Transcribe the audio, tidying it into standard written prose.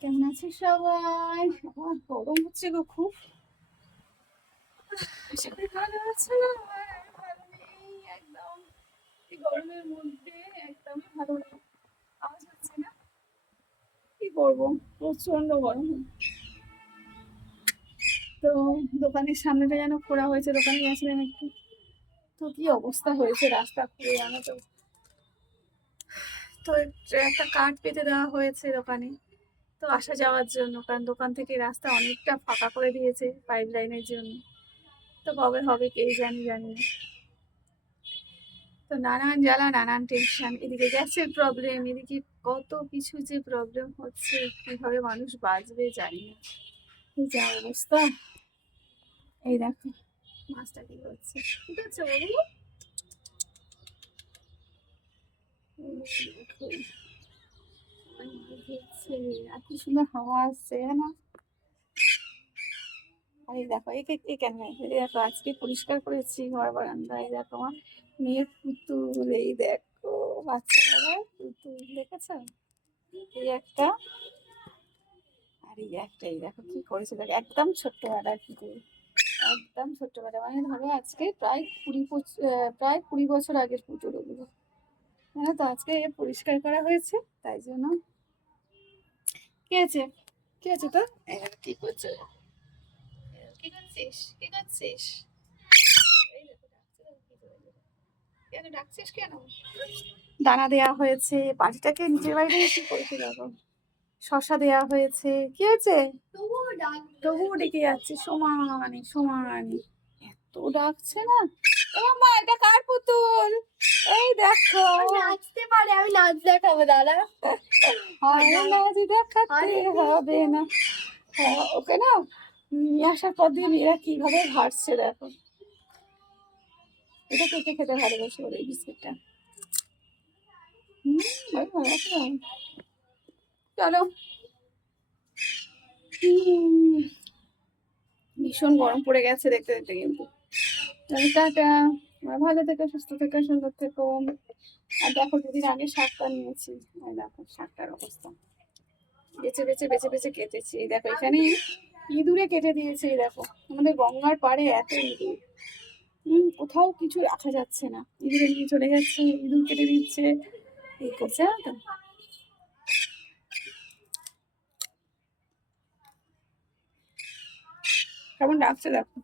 কেমন আছে সবাই? আমার গরম হচ্ছে গো খুব। শরীর ভালো যাচ্ছে না আমার, ভালো নেই একদম। এই গরমের মধ্যে একদমই ভালো নেই। আওয়াজ হচ্ছে না, কি করবো, প্রচন্ড গরম। তো দোকানের সামনেটা যেন খোঁড়া হয়েছে, দোকানে গেছিলাম একটু, তো কি অবস্থা হয়েছে রাস্তা খুঁড়ে জানো তো। তো একটা কাঠ পেতে দেওয়া হয়েছে দোকানে, তো আসা যাওয়ার জন্য, কারণ দোকান থেকে রাস্তা অনেকটা ফাঁকা করে দিয়েছে পাইপ লাইনের জন্য। তো কবে হবে কে জানি, জানি না। তো নানান জ্বালা, নানান টেনশন, এদিকে গ্যাসের প্রবলেম, এদিকে কত কিছু যে প্রবলেম হচ্ছে, কিভাবে মানুষ বাঁচবে জানি না। এই যা অবস্থা। এই দেখো মাছটা কি করছে, ঠিক আছে বাবু? এই দেখো, সবাই মাছ ধরছে, আর কি সুন্দর হাওয়া আসছে না। আর এই দেখো একে এ কেন, এই দেখো আজকে পরিষ্কার করেছি ঘর বারান্দা। এই দেখো আমার মেয়ের পুতুল, এই দেখো বাচ্চা বেলার পুতুল, দেখেছো? এই একটা, আর এই একটা, এই দেখো কি করেছে দেখো, একদম ছোট্টবেলার পুতুল, একদম ছোট্টবেলা, মানে ধরো আজকে প্রায় 20 বছর আগের পুতুল ওগুলো। হ্যাঁ, তো আজকে পরিষ্কার করা হয়েছে, তাই জন্য। কি আছে, কি আছে তোর? কি করছো, কি করছিস, কি করছিস? এই দেখো ডাকছে, দেখো কি করে দিল। কেন ডাকছিস কেন? দানা দেয়া হয়েছে পাখিটাকে, নিজের বাড়িতে কি করেছে দেখো। শশা দেয়া হয়েছে, কি হয়েছে? তবুও ডেকে যাচ্ছে সমানে সমানে, এত ডাকছে না। ও মা, এটা কার পুতুল? এই দেখো নাচতে পারে, আমি নাচ দেখাবো দাদা। নাচ দেখাতে হবে না। হ্যাঁ, ওকে না নিয়ে আসার পর দিয়ে মেয়েরা কিভাবে হাঁটছে দেখো। এটা কে কে খেতে ভালোবাসে বলে এই বিস্কিটটা? ভালো আছে। চলো, ভীষণ গরম পড়ে গেছে দেখতে দেখতে, কিন্তু টাটা। ভালো থেকো, সুস্থ থেকো, সুন্দর থেকো। আর দেখো দুদিন আগে শাকটা নিয়েছি, এই দেখো শাকটার অবস্থা, বেছে বেছে বেছে বেছে কেটেছি। এই দেখো এখানে ইঁদুরে কেটে দিয়েছে, এই দেখো আমাদের গঙ্গার পাড়ে এত ইঁদুর। কোথাও কিছু রাখা যাচ্ছে না, ইঁদুরে নিয়ে চলে যাচ্ছে, ইঁদুর কেটে দিচ্ছে, এই করছে না তো। কেমন ডাকছে দেখো।